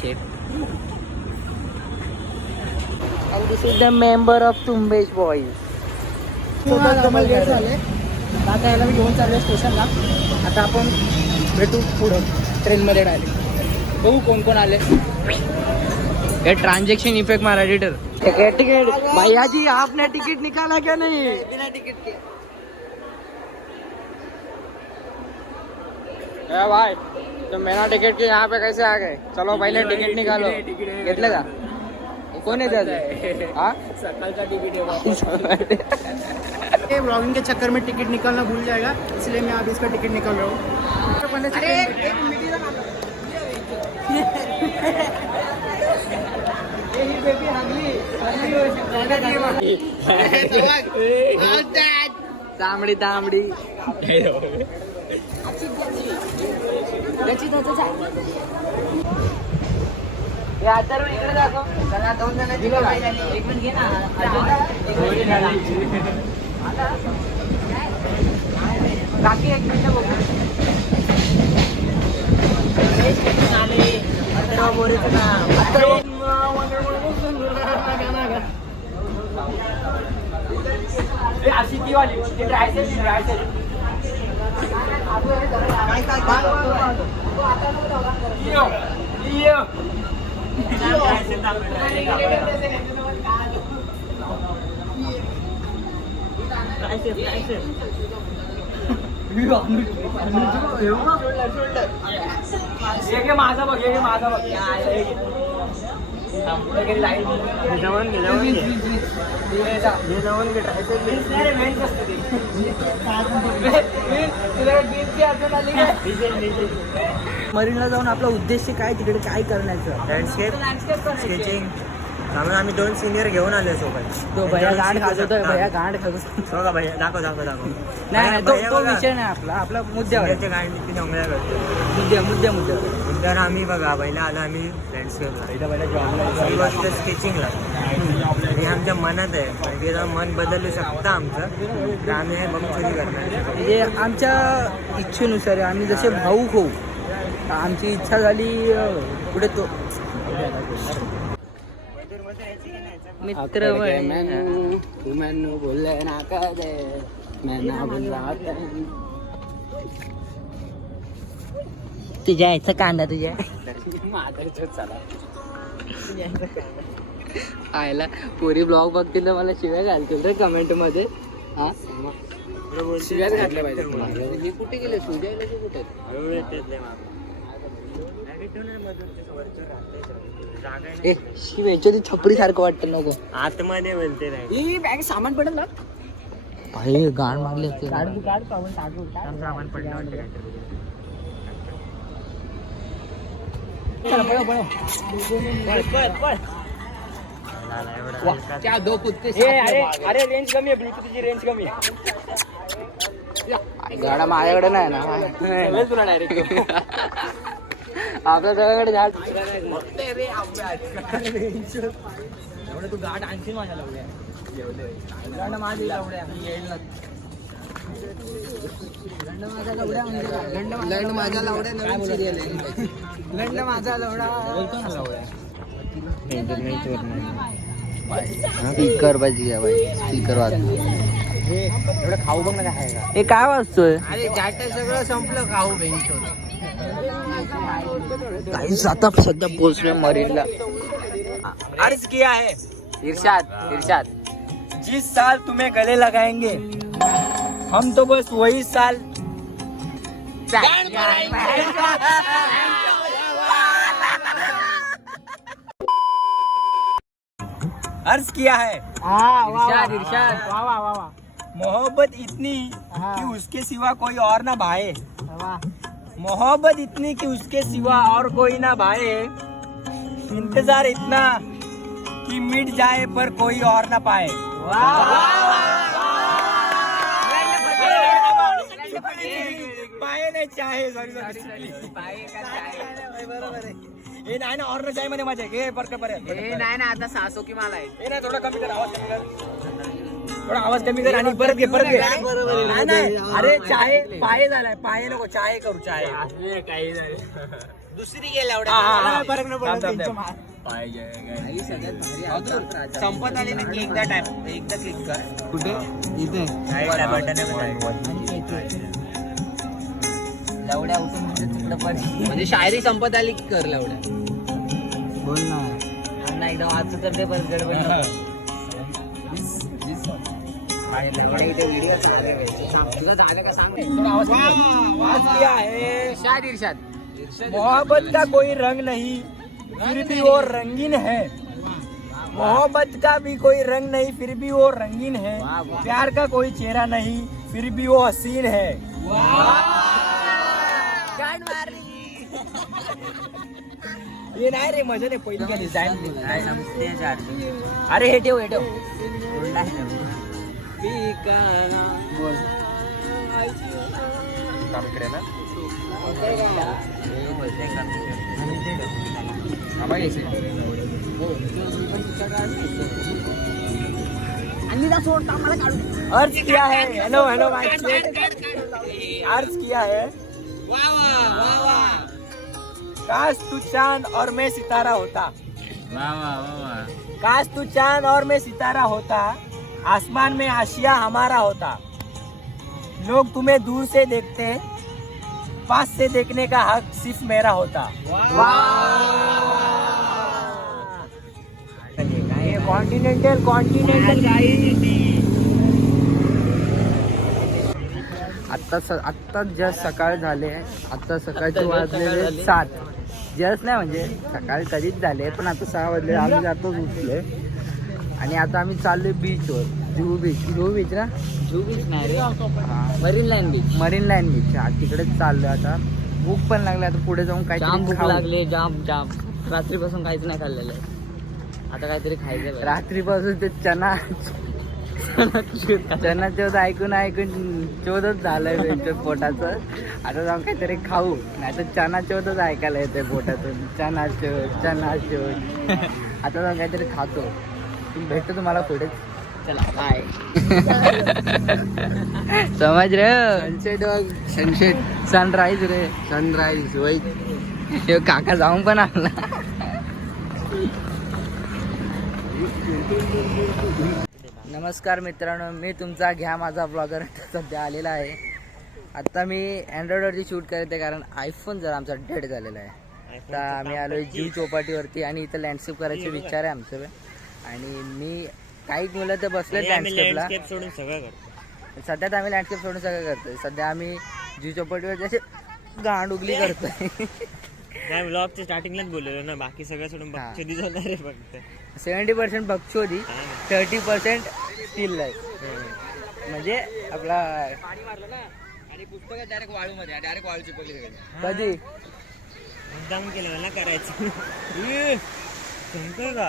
Shet. And this is the member of तुंबेश boys. Late झाले आता याला मी घेऊन चाललोय स्टेशनला. आता आपण भेटू पुढं ट्रेनमध्ये डायरेक्ट. बघू कोण कोण आले. ये ट्रांजेक्शन इफेक्ट मारा एडिटर. टिकट भैया जी आपने टिकट निकाला क्या नहीं? बिना तिकीट के. भाई तुम बिना टिकट के यहाँ पे कैसे आ गए? चलो पहले टिकट निकालो. घेतलं का? कोण आहे त्याचं? हाँ सकाळचा तिकीट है. ब्लॉगिंग के चक्कर में टिकट निकालना भूल जाएगा, इसलिए मैं अभी इसका टिकट निकाल रहा हूँ. तांबडी तांबडी. इकडे दाखव. दोन जण एक मिनिट घे ना. बाकी एक मिनिट बघू. अशी ती वाली ती ड्रायसेल माझा बघ. माझा बघ. मरीनला जाऊन आपला उद्देश काय, तिकडे काय करण्याचं? Landscape sketching. त्यामुळे आम्ही 2 सिनियर घेऊन आले सोबत. तो भैया गांड खातोय. भैया गांड खातो. बघा भैया दाखव. नाही तो विषय नाही आपला मुद्द्यावर. मुद्द्यावर आम्ही बघा पहिला आलो आम्ही लँडस्केपला. स्केचिंगला हे आमच्या मनात आहे. म्हणजे मन बदलू शकतं आमचं, तर आम्ही हे बघून सुरू करणार. म्हणजे आमच्या इच्छेनुसार आम्ही जसे भाऊक होऊ. आमची इच्छा झाली पुढे तो मित्र तू मैनू बोले ना दे मैं ना बोला. तुझ्या यायचं कांदा तुझ्या आयला पुरी ब्लॉग बघतील तर मला शिव्या घालतील रे कमेंट मध्ये. हा शिव्याच घातल्या पाहिजे. मी कुठे गेले? शिव्या कुठे? शिव्याच्या छपरी सारखं वाटतं नको. आतमध्ये बोलते नाही. बॅग सामान पडेल ना. भाई गाण मारले सामान पडलं वाटतं. क्या दो कुत्ते. अरे रेंज कमी आहे. ब्लूटूथची रेंज कमी आहे. गाडा माझ्याकडे नाही ना. तुला डायरेक्ट आपल्या सगळ्याकडे झाड. एवढं तू गाठ आणखी माझ्या लावल्या. गाड माझी लावड्या लंड माझ्या लावड्या नवीन सिरियल आहे. गंड माझा लवडा. स्पीकर पाहिजे घ्या बाई. स्पीकर वाजतो. एवढं खाऊ बघ ना काय आहे का. हे काय वाजतोय? अरे जाट सगळं संपलं खाऊ बेंचो. काही आता सध्या पोहोचलोय मरीनला. अर्ज किया है इरशाद जिस साल तुम्हें गले लगाएंगे हम तो बस वही साल अर्ज किया है. इरशाद वाह वाह वाह वाह. मोहब्बत इतनी कि उसके सिवा कोई और ना भाए. वाह. मोहब्बत इतनी कि उसके सिवा और कोई ना भाए. इंतजार इतना कि मिट जाए पर कोई और ना पाए. पाए नाही चाहे. हे नाही ना ऑर्डर चाय मध्ये माझ्या घे पर्यंत. नाही ना आता सासो की मला आहे. हे नाही थोडा कमी कर. आवाज कमी कर. थोडा आवाज कमी कर आणि परत घे. नाही अरे चाय पाये झालाय. पाये नको चाय करू. चाय काही दुसरी गेल्या फरक नाही पडत त्यांच्या मार. आणि सगळ्यात भारी आमचा राजा. संपत आली ना की एकदा क्लिक कर. कुठे इथे लवड्या उठून तिकडं पण म्हणजे शायरी संपत आली की कर लवड्या. बोल ना अण्णा एकदा वाचू तर ते परत गडबड नको. व्हिडिओ तुझं झालं का सांग. आवाज किया है इर्शाद इर्शाद मोहब्बत का कोई रंग नहीं फिर भी वो रंगीन है. मोहब्बत का भी कोई रंग नहीं फिर भी वो रंगीन है. वाह, वाह. प्यार का कोई चेहरा नहीं फिर भी वो हसीन है. हे नाही रे मजा नाही पहिली काय डिझाईन. अरे हे ठेव हे ठेव. बोल अर्ज किया है. हेलो हेलो अर्ज किया है. काश तू चांद और मैं सितारा होता. काश तू चांद और मैं सितारा होता. आसमान में आशिया हमारा होता. लोग तुम्हें दूर से देखते पास से देखने का हक सिर्फ मेरा होता. कॉन्टिनेंटल आत्ता जस्ट सकाळ झाले. आत्ता सकाळचे वाजलेले 7. जस्ट नाही म्हणजे सकाळी कधीच झाले पण आता 6 वाजले. आम्ही जातोच उठले आणि आता आम्ही चाललोय बीचवर. जुहू बीच ना. जुहू बीच नाही रे मरीन लाईन बीच तिकडेच चाललोय. आता भूक पण लागली. आता पुढे जाऊन काहीतरी भूक लागली. जाम रात्रीपासून काहीच नाही खाल्लेलं आहे. आता काहीतरी खायचं. रात्रीपासून ते चना चोद ऐकून चोदच झालंय त्यांच्या पोटाचं. आता जाऊन काहीतरी खाऊ नाही तर चना चोदच ऐकायला येते पोटातून. चना चोद आता जाऊन काहीतरी खातो. भेटतो तुम्हाला पुढे. चला बाय. समज रे. सनसेट सनराईज रे. सनराईज वय काका जाऊन पण आला. नमस्कार मित्रांनो, मी तुमचा घ्या माझा ब्लॉगर सध्या आलेला आहे. आता मी अँड्रॉइडवरती शूट करते कारण आयफोन जरा आमचा डेड झालेला आहे. आता आम्ही आलोय जुहू चौपाटीवरती आणि इथं लँडस्केप करायचे विचार आहे आमचं. आणि मी काही मुलं तर बसले लँडस्केपला. सध्यात आम्ही लँडस्केप सोडून सगळं करतोय. सध्या आम्ही जुहू चौपाटीवर जसे गांडुगली करतोय. ब्लॉगच्या स्टार्टिंगलाच बोललो ना. बाकी सगळं सोडून बक्षोदी झालं रे. फक्त 70% बक्षोदी 30% स्टील लाईफ. म्हणजे आपला पाणी मारलं ना आणि पुस्तक डायरेक्ट वाळू मध्ये डायरेक्ट वाळू चिपकली. कधी मुद्दाम केलं ना करायचं. का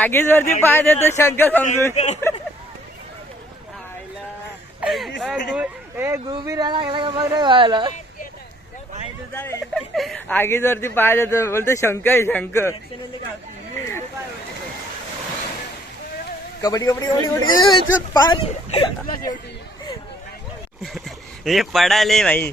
आगीच वरती पाय देतो शंकर समजून. गुबी लागला का बघ रे व्हायला. आगीच वरती पाय देतो बोलतो शंकर शंकर. कबड्डी पाणी हे पडाले भाई.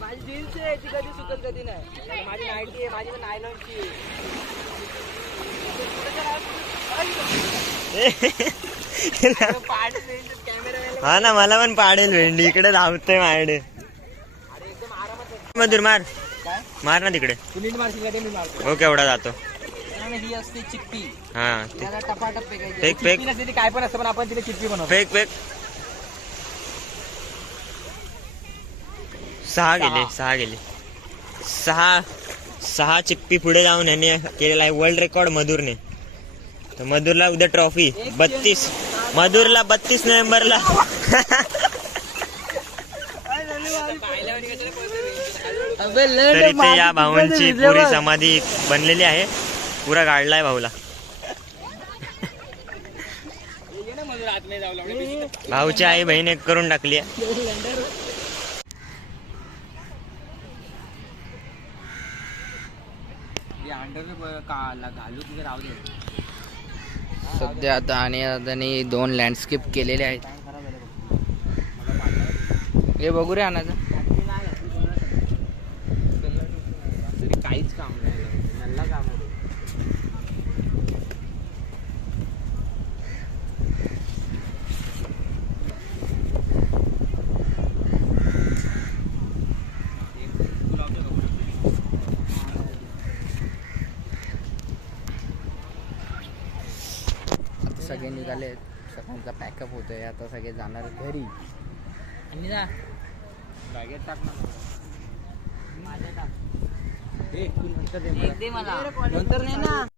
माझी जीन्स आहे ती कधी सुकत कधी नाही. माझी नाईटी आहे. माझी नायलॉनची. हा ना मला पण पाडेल भेंडी. इकडे धावतोय माझ्याकडे. मधुर मार मार ना तिकडे. हो केवढा जातो. ही असते चिप्पी. हा त्याला टपाटप फेक फेक काय पण असतं पण आपण तिथे चिप्पी बनवतो. Fake fake. 6 गेले. 6 चिप्पी पुढे जाऊन याने केलेला आहे वर्ल्ड रेकॉर्ड मधुरने. तर मधुरला उद्या ट्रॉफी 32. मधुरला 32 नोव्हेंबरला. तर इथे या भावांची पुरी समाधी बनलेली आहे. पुरा गाडलाय भाऊला. भाऊची आई बहीण एक करून टाकली आहे. घालू तुझे राहू दे. सध्या आता आणि दादानी 2 लँडस्केप केलेले आहेत. हे बघू रे अनाचं काहीच काम नाही नल्ला काम आहे. आता सगळे निघाले. सगळ्यांचा पॅकअप होतोय. आता सगळे जाणार घरी. आणि जा बॅगेत टाक ना. नंतर नाही ना.